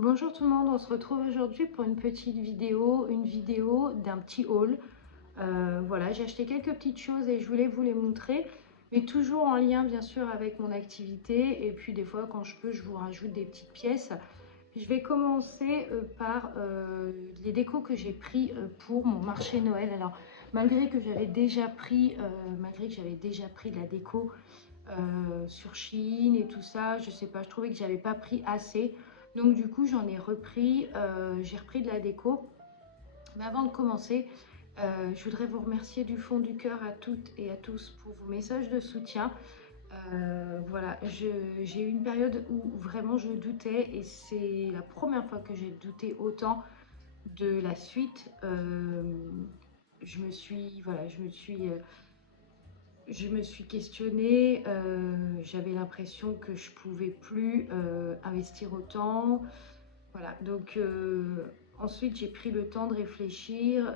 Bonjour tout le monde, on se retrouve aujourd'hui pour une petite vidéo, d'un petit haul. Voilà, j'ai acheté quelques petites choses et je voulais vous les montrer, mais toujours en lien bien sûr avec mon activité. Et puis des fois quand je peux, je vous rajoute des petites pièces. Je vais commencer par les décos que j'ai pris pour mon marché Noël. Alors malgré que j'avais déjà pris de la déco sur Shein et tout ça, je sais pas, je trouvais que j'avais pas pris assez. Donc du coup j'en ai repris, j'ai repris de la déco. Mais avant de commencer, je voudrais vous remercier du fond du cœur à toutes et à tous pour vos messages de soutien. Voilà, j'ai eu une période où vraiment je doutais et c'est la première fois que j'ai douté autant de la suite. Je me suis questionnée, j'avais l'impression que je pouvais plus investir autant. Voilà, donc ensuite j'ai pris le temps de réfléchir.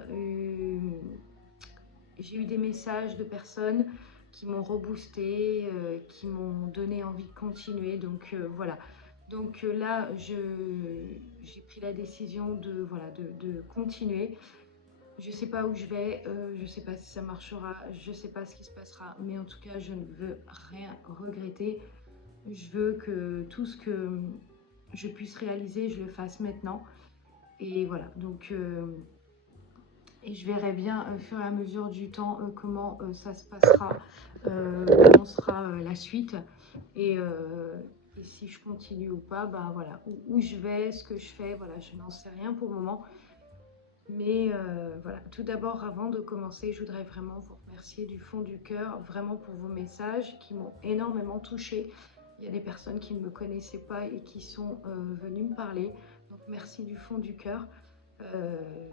J'ai eu des messages de personnes qui m'ont reboosté, qui m'ont donné envie de continuer. Donc voilà. Donc là, j'ai pris la décision de, voilà, de continuer. Je ne sais pas où je vais, je ne sais pas si ça marchera, je ne sais pas ce qui se passera, mais en tout cas, je ne veux rien regretter. Je veux que tout ce que je puisse réaliser, je le fasse maintenant. Et voilà, donc et je verrai bien au fur et à mesure du temps comment ça se passera, comment sera la suite. Et, euh, et si je continue ou pas, bah voilà, où je vais, ce que je fais, voilà, je n'en sais rien pour le moment. Mais voilà, tout d'abord, avant de commencer, je voudrais vraiment vous remercier du fond du cœur, vraiment pour vos messages qui m'ont énormément touchée. Il y a des personnes qui ne me connaissaient pas et qui sont venues me parler. Donc merci du fond du cœur. Euh,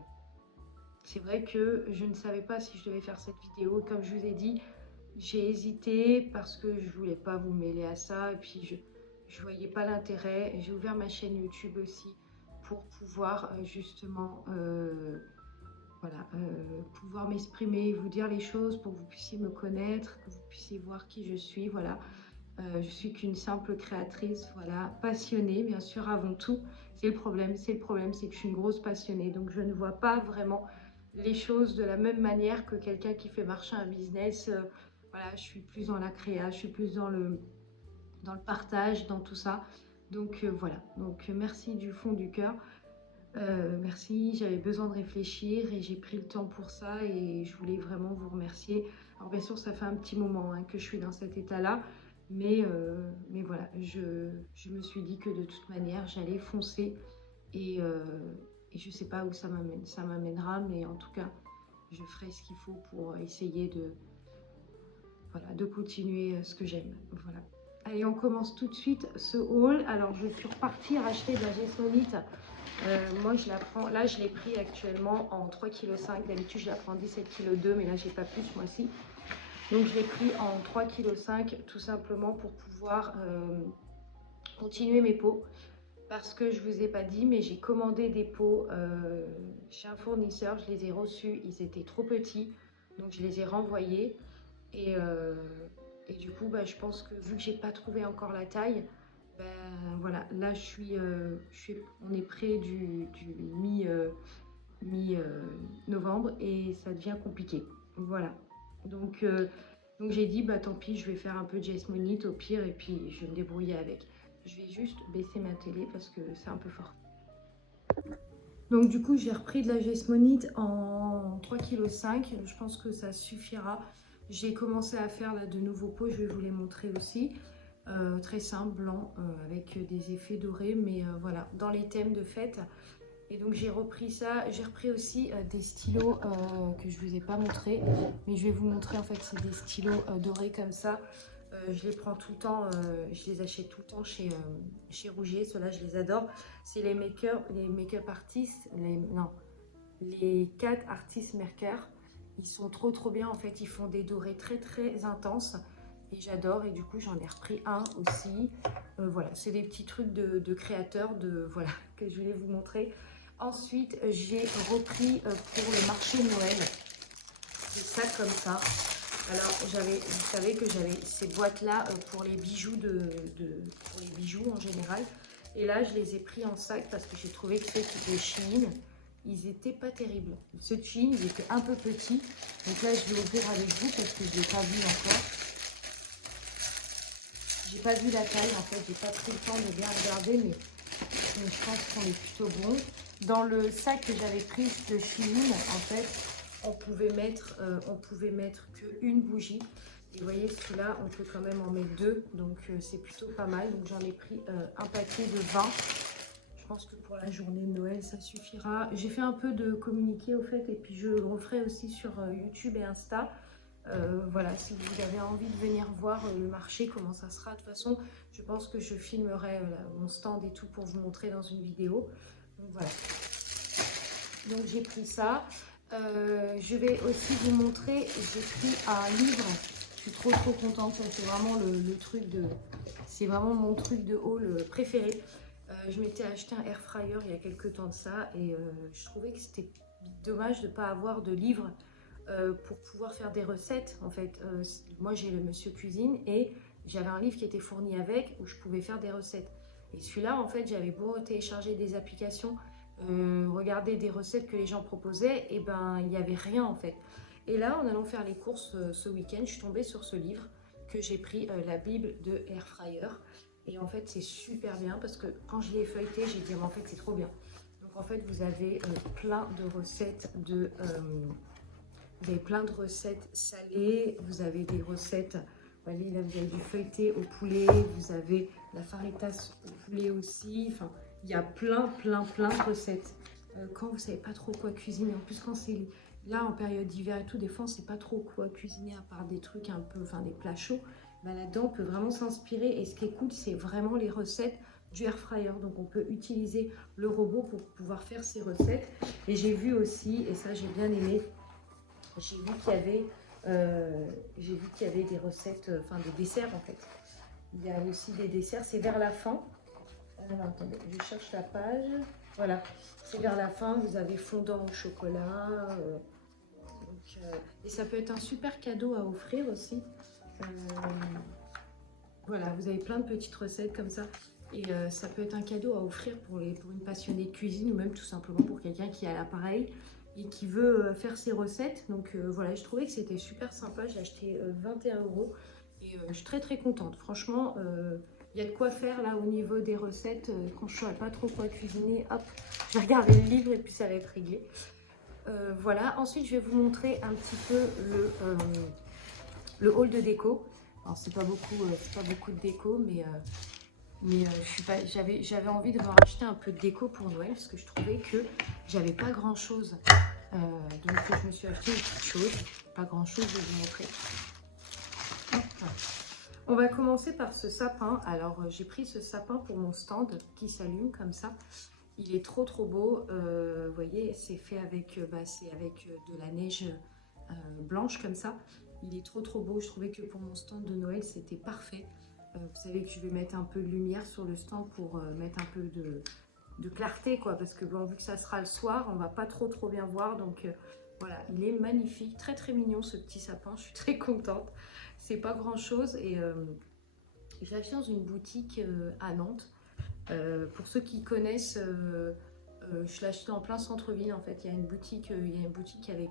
c'est vrai que je ne savais pas si je devais faire cette vidéo. Comme je vous ai dit, j'ai hésité parce que je ne voulais pas vous mêler à ça. Et puis je ne voyais pas l'intérêt. J'ai ouvert ma chaîne YouTube aussi pour pouvoir justement voilà, pouvoir m'exprimer, vous dire les choses pour que vous puissiez me connaître, que vous puissiez voir qui je suis. Voilà, je suis qu'une simple créatrice, voilà, passionnée, bien sûr, avant tout. C'est le problème, c'est que je suis une grosse passionnée, donc je ne vois pas vraiment les choses de la même manière que quelqu'un qui fait marcher un business. Voilà, je suis plus dans la créa, je suis plus dans le partage, dans tout ça. Donc voilà, donc merci du fond du cœur. Merci, j'avais besoin de réfléchir et j'ai pris le temps pour ça et je voulais vraiment vous remercier. Alors bien sûr, ça fait un petit moment hein, que je suis dans cet état-là, mais voilà, je me suis dit que de toute manière, j'allais foncer et je ne sais pas où ça m'amènera, mais en tout cas, je ferai ce qu'il faut pour essayer voilà, de continuer ce que j'aime. Voilà. Allez, on commence tout de suite ce haul. Alors, je suis repartie acheter de la gesmonite. Moi, je la prends, là, je l'ai pris actuellement en 3,5 kg. D'habitude, je la prends en 17,2 kg, mais là, j'ai pas plus ce mois-ci. Donc, je l'ai pris en 3,5 kg, tout simplement pour pouvoir continuer mes pots. Parce que je vous ai pas dit, mais j'ai commandé des pots chez un fournisseur. Je les ai reçus, ils étaient trop petits. Donc, je les ai renvoyés. Et, euh, et du coup, bah, je pense que vu que j'ai pas trouvé encore la taille, ben, voilà, là on est près du mi-novembre et ça devient compliqué. Voilà. Donc, euh, donc j'ai dit, bah tant pis, je vais faire un peu de Jasmonite au pire et puis je vais me débrouiller avec. Je vais juste baisser ma télé parce que c'est un peu fort. Donc du coup, j'ai repris de la Jasmonite en 3,5 kg. Je pense que ça suffira. J'ai commencé à faire là, de nouveaux pots, je vais vous les montrer aussi. Très simple, blanc, avec des effets dorés, mais voilà, dans les thèmes de fête. Et donc j'ai repris ça, j'ai repris aussi des stylos que je ne vous ai pas montré, mais je vais vous montrer en fait, c'est des stylos dorés comme ça. Je les prends tout le temps, je les achète tout le temps chez Rougier, ceux-là je les adore. C'est les make-up artistes, les 4 artistes maker. Ils sont trop bien en fait, ils font des dorés très intenses et j'adore et du coup j'en ai repris un aussi. Voilà, c'est des petits trucs de créateurs voilà, que je voulais vous montrer. Ensuite, j'ai repris pour le marché de Noël des sacs comme ça. Alors, vous savez que j'avais ces boîtes-là pour les bijoux pour les bijoux en général. Et là, je les ai pris en sac parce que j'ai trouvé que ceux qui étaient Shein, ils étaient pas terribles. Ceux de Shein, ils étaient un peu petits. Donc là, je vais ouvrir avec vous parce que je ne l'ai pas vu encore. J'ai pas vu la taille, en fait. J'ai pas pris le temps de bien regarder, mais je pense qu'on est plutôt bon. Dans le sac que j'avais pris de Shein, en fait, on pouvait mettre qu'une bougie. Et vous voyez, celui-là, on peut quand même en mettre 2. Donc, c'est plutôt pas mal. Donc, j'en ai pris un paquet de 20. Je pense que pour la journée de Noël, ça suffira. J'ai fait un peu de communiqué, au fait. Et puis, je le referai aussi sur YouTube et Insta. Voilà, si vous avez envie de venir voir le marché, comment ça sera. De toute façon, je pense que je filmerai mon stand et tout pour vous montrer dans une vidéo. Donc, voilà. Donc, j'ai pris ça. Je vais aussi vous montrer, j'ai pris un livre. Je suis trop contente. C'est vraiment le truc de... C'est vraiment mon truc de haul préféré. Je m'étais acheté un air fryer il y a quelques temps de ça. Et je trouvais que c'était dommage de ne pas avoir de livre pour pouvoir faire des recettes. En fait, moi j'ai le Monsieur Cuisine et j'avais un livre qui était fourni avec où je pouvais faire des recettes. Et celui-là, en fait, j'avais beau télécharger des applications, regarder des recettes que les gens proposaient, et ben il n'y avait rien en fait. Et là, en allant faire les courses ce week-end, je suis tombée sur ce livre que j'ai pris, la Bible de Air Fryer. Et en fait, c'est super bien parce que quand je l'ai feuilleté, j'ai dit, mais en fait, c'est trop bien. Donc en fait, vous avez plein de recettes de... vous avez plein de recettes salées, vous avez des recettes, voyez, là vous avez du feuilleté au poulet, vous avez la faritas au poulet aussi, enfin il y a plein de recettes. Quand vous ne savez pas trop quoi cuisiner, en plus quand c'est là en période d'hiver et tout, des fois on ne sait pas trop quoi cuisiner à part des trucs un peu, enfin des plats chauds, ben, là-dedans on peut vraiment s'inspirer et ce qui est cool c'est vraiment les recettes du air fryer, donc on peut utiliser le robot pour pouvoir faire ces recettes. Et j'ai vu aussi, et ça j'ai bien aimé, j'ai vu qu'il y avait des recettes, enfin des desserts en fait. Il y a aussi des desserts, c'est vers la fin. Alors, attendez, je cherche la page. Voilà, c'est vers la fin, vous avez fondant au chocolat. Et ça peut être un super cadeau à offrir aussi. Voilà, vous avez plein de petites recettes comme ça. Et ça peut être un cadeau à offrir pour une passionnée de cuisine ou même tout simplement pour quelqu'un qui a l'appareil et qui veut faire ses recettes. Donc voilà, je trouvais que c'était super sympa. J'ai acheté 21 € et je suis très contente. Franchement, il y a de quoi faire là au niveau des recettes. Quand je ne saurais pas trop quoi cuisiner, hop, je vais regarder le livre et puis ça va être réglé. Voilà, ensuite je vais vous montrer un petit peu le haul de déco. Alors c'est pas beaucoup de déco, mais j'avais envie de me racheter un peu de déco pour Noël parce que je trouvais que j'avais pas grand chose. Donc je me suis acheté une petite chose. Pas grand chose, je vais vous montrer. Hop. On va commencer par ce sapin. Alors j'ai pris ce sapin pour mon stand qui s'allume comme ça. Il est trop beau. Vous voyez, c'est fait avec, de la neige blanche comme ça. Il est trop beau. Je trouvais que pour mon stand de Noël, c'était parfait. Vous savez que je vais mettre un peu de lumière sur le stand pour mettre un peu de clarté, quoi. Parce que bon, vu que ça sera le soir, on va pas trop bien voir. Donc voilà, il est magnifique. Très mignon ce petit sapin. Je suis très contente. C'est pas grand chose. Et je l'ai acheté dans une boutique à Nantes. Pour ceux qui connaissent, je l'ai acheté en plein centre-ville. En fait, il y a une boutique avec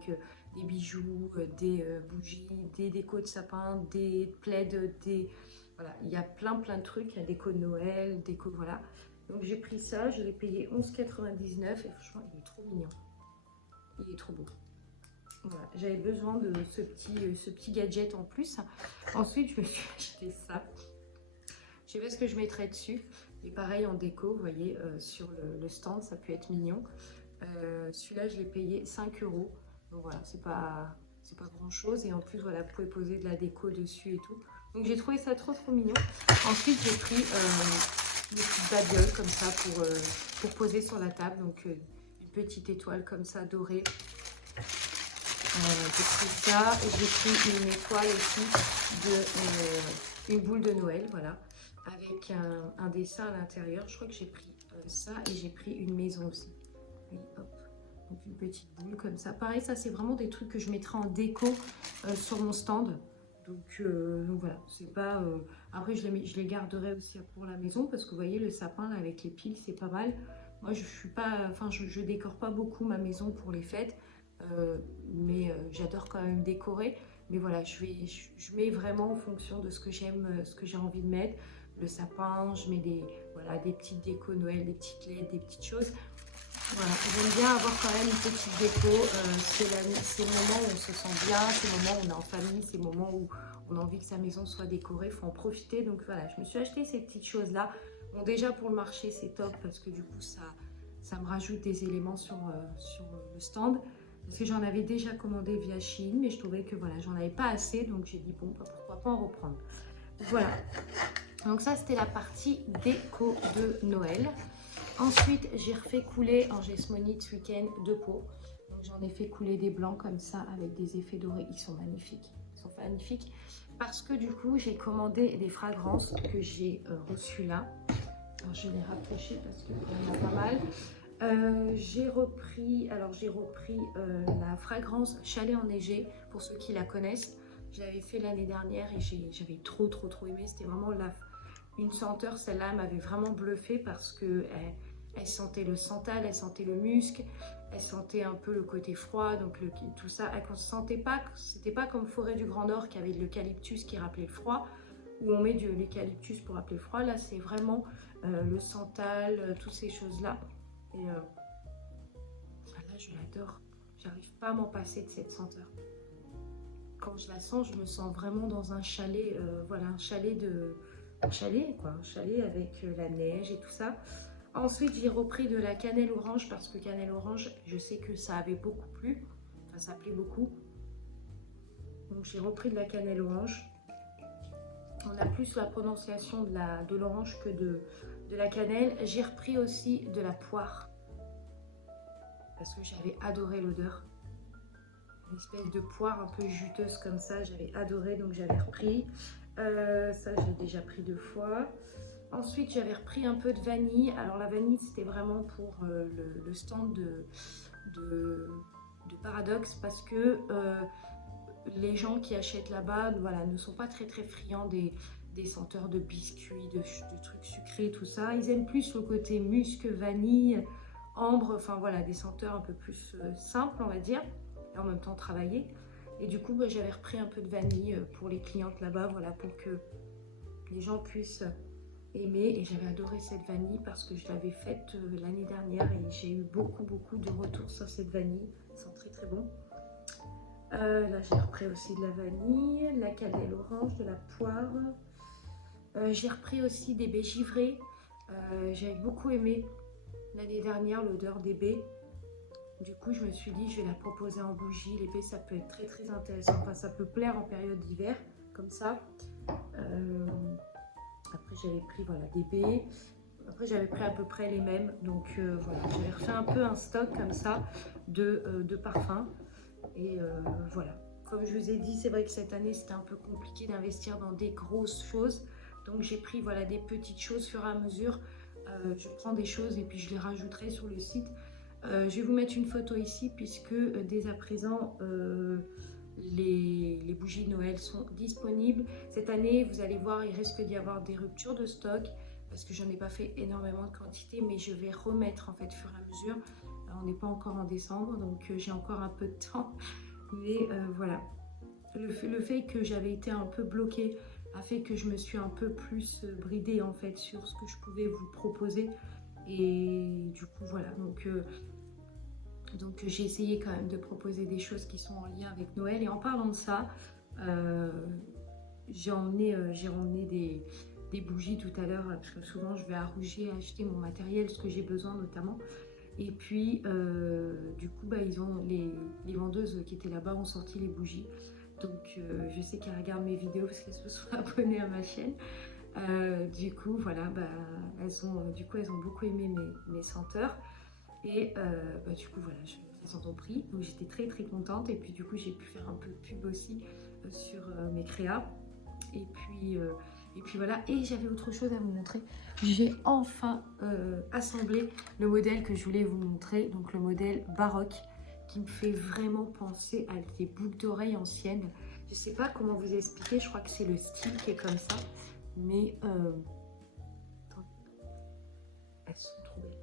des bijoux, des bougies, des décos de sapin, des plaids, voilà, il y a plein de trucs, la déco de Noël, déco, voilà. Donc j'ai pris ça, je l'ai payé 11,99 et franchement, il est trop mignon. Il est trop beau. Voilà, j'avais besoin de ce petit gadget en plus. Ensuite, je me suis acheté ça. Je sais pas ce que je mettrai dessus. Et pareil en déco, vous voyez, sur le stand, ça peut être mignon. Celui-là, je l'ai payé 5 €. Donc voilà, c'est pas grand chose. Et en plus, voilà, vous pouvez poser de la déco dessus et tout. Donc j'ai trouvé ça trop mignon. Ensuite, j'ai pris une petite babiole comme ça pour poser sur la table. Donc une petite étoile comme ça dorée. J'ai pris ça. Et j'ai pris une étoile aussi une boule de Noël, voilà. Avec un dessin à l'intérieur. Je crois que j'ai pris ça et j'ai pris une maison aussi. Oui, hop. Donc une petite boule comme ça. Pareil, ça c'est vraiment des trucs que je mettrai en déco sur mon stand. Donc voilà, c'est pas... Après, je les garderai aussi pour la maison parce que vous voyez, le sapin là, avec les piles, c'est pas mal. Moi, je suis pas... Enfin, je décore pas beaucoup ma maison pour les fêtes, mais j'adore quand même décorer. Mais voilà, je mets vraiment en fonction de ce que j'aime, ce que j'ai envie de mettre. Le sapin, je mets voilà, des petites décos Noël, des petites LED, des petites choses. Voilà, j'aime bien avoir quand même une petite déco. C'est le moment où on se sent bien, c'est le moment où on est en famille, c'est le moment où on a envie que sa maison soit décorée. Il faut en profiter. Donc voilà, je me suis acheté ces petites choses-là. Bon, déjà pour le marché, c'est top parce que du coup, ça me rajoute des éléments sur le stand. Parce que j'en avais déjà commandé via Shein, mais je trouvais que voilà, j'en avais pas assez. Donc j'ai dit, bon, bah, pourquoi pas en reprendre. Voilà. Donc ça, c'était la partie déco de Noël. Ensuite, j'ai refait couler en Jesmonite ce week-end 2 pots. Donc j'en ai fait couler des blancs comme ça avec des effets dorés. Ils sont magnifiques. Ils sont magnifiques parce que du coup, j'ai commandé des fragrances que j'ai reçues là. Alors je vais les rapprocher parce qu'il y en a pas mal. J'ai repris la fragrance Chalet enneigé pour ceux qui la connaissent. Je l'avais fait l'année dernière et j'avais trop aimé. C'était vraiment une senteur, celle-là m'avait vraiment bluffé parce que elle sentait le santal, elle sentait le musc, elle sentait un peu le côté froid, donc tout ça. Elle ne sentait pas, c'était pas comme Forêt du Grand Nord qui avait de l'eucalyptus qui rappelait le froid, où on met de l'eucalyptus pour rappeler le froid. Là, c'est vraiment le santal, toutes ces choses-là. Et là, je l'adore. J'arrive pas à m'en passer de cette senteur. Quand je la sens, je me sens vraiment dans un chalet, voilà, un chalet quoi, un chalet avec la neige et tout ça. Ensuite, j'ai repris de la cannelle orange parce que cannelle orange, je sais que ça avait beaucoup plu, enfin ça plaît beaucoup. Donc j'ai repris de la cannelle orange. On a plus la prononciation de l'orange que de la cannelle. J'ai repris aussi de la poire parce que j'avais adoré l'odeur. Une espèce de poire un peu juteuse comme ça, j'avais adoré, donc j'avais repris. Ça, j'ai déjà pris 2 fois. Ensuite, j'avais repris un peu de vanille. Alors, la vanille, c'était vraiment pour le stand de Paradoxe parce que les gens qui achètent là-bas, voilà, ne sont pas très friands des senteurs de biscuits, de trucs sucrés, tout ça. Ils aiment plus le côté musc, vanille, ambre, enfin voilà, des senteurs un peu plus simples, on va dire, et en même temps travaillées. Et du coup, bah, j'avais repris un peu de vanille pour les clientes là-bas, voilà, pour que les gens puissent aimer. Et j'avais adoré cette vanille parce que je l'avais faite l'année dernière et j'ai eu beaucoup de retours sur cette vanille. Ça sent très bon. Là, j'ai repris aussi de la vanille, de la cannelle orange, de la poire. J'ai repris aussi des baies givrées. J'avais beaucoup aimé l'année dernière l'odeur des baies. Du coup, je me suis dit, je vais la proposer en bougie. Les baies, ça peut être très intéressant. Enfin, ça peut plaire en période d'hiver, comme ça. Après, j'avais pris voilà, des baies. Après, j'avais pris à peu près les mêmes. Donc, voilà, j'avais refait un peu un stock comme ça de parfums. Et voilà. Comme je vous ai dit, c'est vrai que cette année, c'était un peu compliqué d'investir dans des grosses choses. Donc, j'ai pris voilà, des petites choses au fur et à mesure. Je prends des choses et puis je les rajouterai sur le site. Je vais vous mettre une photo ici puisque dès à présent les bougies de Noël sont disponibles. Cette année, vous allez voir, il risque d'y avoir des ruptures de stock parce que j'en ai pas fait énormément de quantité, mais je vais remettre en fait au fur et à mesure. On n'est pas encore en décembre, donc j'ai encore un peu de temps. Mais voilà, le fait que j'avais été un peu bloquée a fait que je me suis un peu plus bridée en fait sur ce que je pouvais vous proposer. Et du coup, voilà, donc j'ai essayé quand même de proposer des choses qui sont en lien avec Noël. Et en parlant de ça, j'ai emmené des bougies tout à l'heure, parce que souvent je vais à Rougier acheter mon matériel, ce que j'ai besoin notamment. Et puis, du coup, bah, les vendeuses qui étaient là-bas ont sorti les bougies. Donc, je sais qu'elles regardent mes vidéos parce qu'elles se sont abonnées à ma chaîne. Du coup, voilà, bah, elles ont beaucoup aimé mes senteurs. Et bah, du coup, voilà, elles en ont pris. Donc, j'étais très contente. Et puis, du coup, j'ai pu faire un peu de pub aussi sur mes créas. Et puis voilà. Et j'avais autre chose à vous montrer. J'ai enfin assemblé le modèle que je voulais vous montrer. Donc, le modèle baroque. qui me fait vraiment penser à des boucles d'oreilles anciennes. Je sais pas comment vous expliquer, je crois que c'est le style qui est comme ça, mais elles sont trop belles.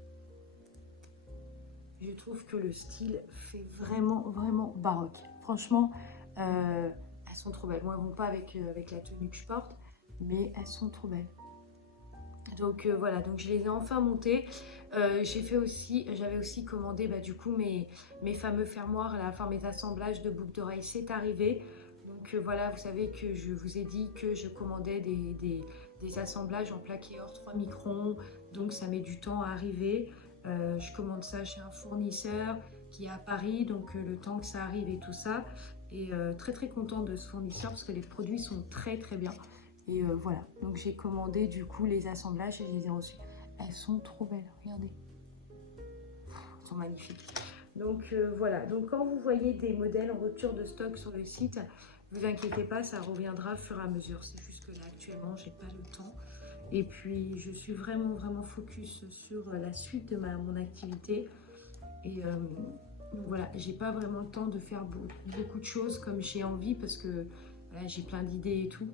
Je trouve que le style fait vraiment baroque. Franchement, elles sont trop belles. Bon, elles vont pas avec la tenue que je porte, mais elles sont trop belles. Donc voilà, donc je les ai enfin montées. J'avais aussi commandé du coup mes fameux fermoirs, là, enfin mes assemblages de boucles d'oreilles, c'est arrivé. Donc voilà, vous savez que je vous ai dit que je commandais des assemblages en plaqué or 3 microns, donc ça met du temps à arriver. Je commande ça chez un fournisseur qui est à Paris, donc le temps que ça arrive et tout ça. Et très contente de ce fournisseur parce que les produits sont très bien. Et voilà, donc j'ai commandé du coup les assemblages et je les ai reçus. Elles sont trop belles, regardez. Elles sont magnifiques. Donc voilà, donc quand vous voyez des modèles en rupture de stock sur le site, ne vous inquiétez pas, ça reviendra au fur et à mesure. C'est juste que là actuellement, j'ai pas le temps. Et puis je suis vraiment focus sur la suite de mon activité. Et donc voilà, j'ai pas vraiment le temps de faire beaucoup de choses comme j'ai envie parce que voilà, j'ai plein d'idées et tout.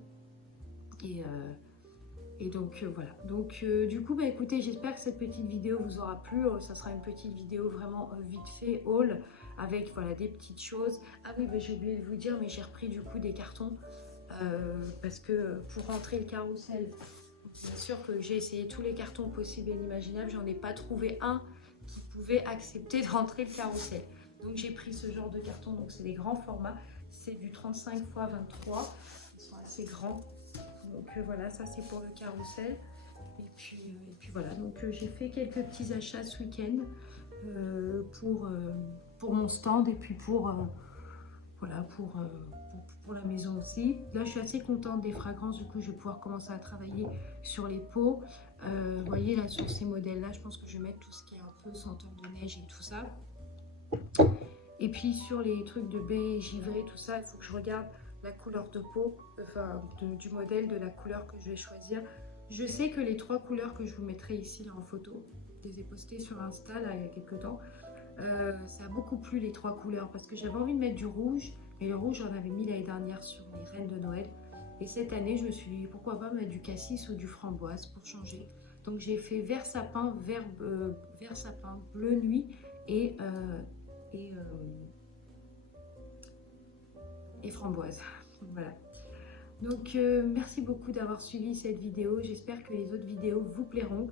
Et donc voilà, donc du coup écoutez, j'espère que cette petite vidéo vous aura plu. Ça sera une petite vidéo vraiment vite fait haul avec voilà des petites choses. Ah oui, j'ai oublié de vous dire, mais j'ai repris du coup des cartons parce que pour rentrer le carrousel, bien sûr que j'ai essayé tous les cartons possibles et inimaginables, j'en ai pas trouvé un qui pouvait accepter de rentrer le carrousel. Donc j'ai pris ce genre de carton, donc c'est des grands formats, c'est du 35 x 23, ils sont assez grands. Donc voilà, ça c'est pour le carrousel. Et puis voilà, donc j'ai fait quelques petits achats ce week-end pour mon stand et puis voilà, pour la maison aussi. Là, je suis assez contente des fragrances, du coup, je vais pouvoir commencer à travailler sur les pots. Vous voyez, là, sur ces modèles-là, je pense que je vais mettre tout ce qui est un peu senteur de neige et tout ça. Et puis, sur les trucs de baie givré, tout ça, il faut que je regarde la couleur de peau, enfin, du modèle, de la couleur que je vais choisir. Je sais que les 3 couleurs que je vous mettrai ici, là, en photo, je les ai postées sur Insta, là, il y a quelques temps. Ça a beaucoup plu les 3 couleurs parce que j'avais envie de mettre du rouge, mais le rouge j'en avais mis l'année dernière sur les reines de Noël, et cette année je me suis dit pourquoi pas mettre du cassis ou du framboise pour changer. Donc j'ai fait vert sapin, vert sapin, bleu nuit et framboise. Voilà. Donc merci beaucoup d'avoir suivi cette vidéo, j'espère que les autres vidéos vous plairont.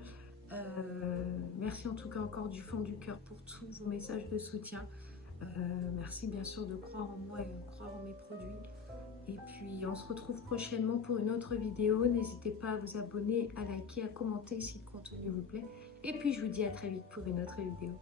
Merci en tout cas encore du fond du cœur pour tous vos messages de soutien. Merci bien sûr de croire en moi et de croire en mes produits. Et puis on se retrouve prochainement pour une autre vidéo. N'hésitez pas à vous abonner, à liker, à commenter si le contenu vous plaît. Et puis je vous dis à très vite pour une autre vidéo.